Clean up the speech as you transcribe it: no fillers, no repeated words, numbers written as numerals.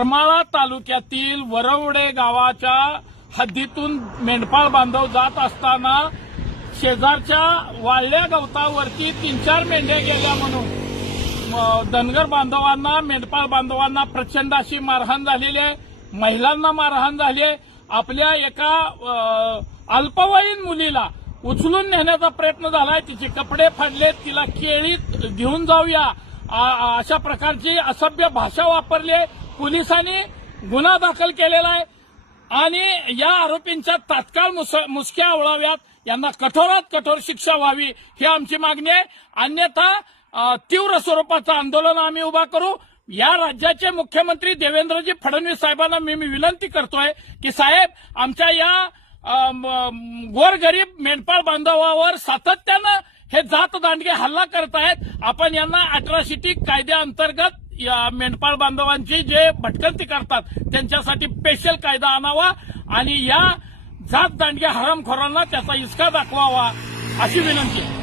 करमाळा तालुक्यातील वरवडे गावाच्या हद्दीतून मेंढपाळ बांधव जात असताना शेजारच्या वाळल्या गवतावरती 3-4 मेंढ्या गेल्या म्हणून धनगर बांधवांना, मेंढपाळ बांधवांना प्रचंड अशी मारहाण झालेली आहे. महिलांना मारहाण झाली आहे. आपल्या एका अल्पवयीन मुलीला उचलून नेण्याचा प्रयत्न झालाय. तिचे कपडे फाडले, तिला केळीत घेऊन जाऊया अशा प्रकारची असभ्य भाषा वापरली. पोलिसांनी गुन्हा दाखल केलेला आहे आणि या आरोपींच्या तात्काळ मुसक्या आवळाव्यात, यांना कठोरात कठोर शिक्षा व्हावी ही आमची मागणी आहे. अन्यथा तीव्र स्वरूपाचं आंदोलन आम्ही उभा करू. या राज्याचे मुख्यमंत्री देवेंद्रजी फडणवीस साहेबांना मी विनंती करतोय की साहेब, आमच्या या गोरगरीब मेंढपाळ बांधवावर सातत्यानं हे जात दांडगे हल्ला करतायत. आपण यांना अॅट्रॉसिटी कायद्याअंतर्गत या मेंढपाळ बांधवांची जे भटकंती करतात त्यांच्यासाठी स्पेशल कायदा आणावा आणि या जात दांडगे हरामखोरांना त्याचा इचका दाखवावा अशी विनंती आहे.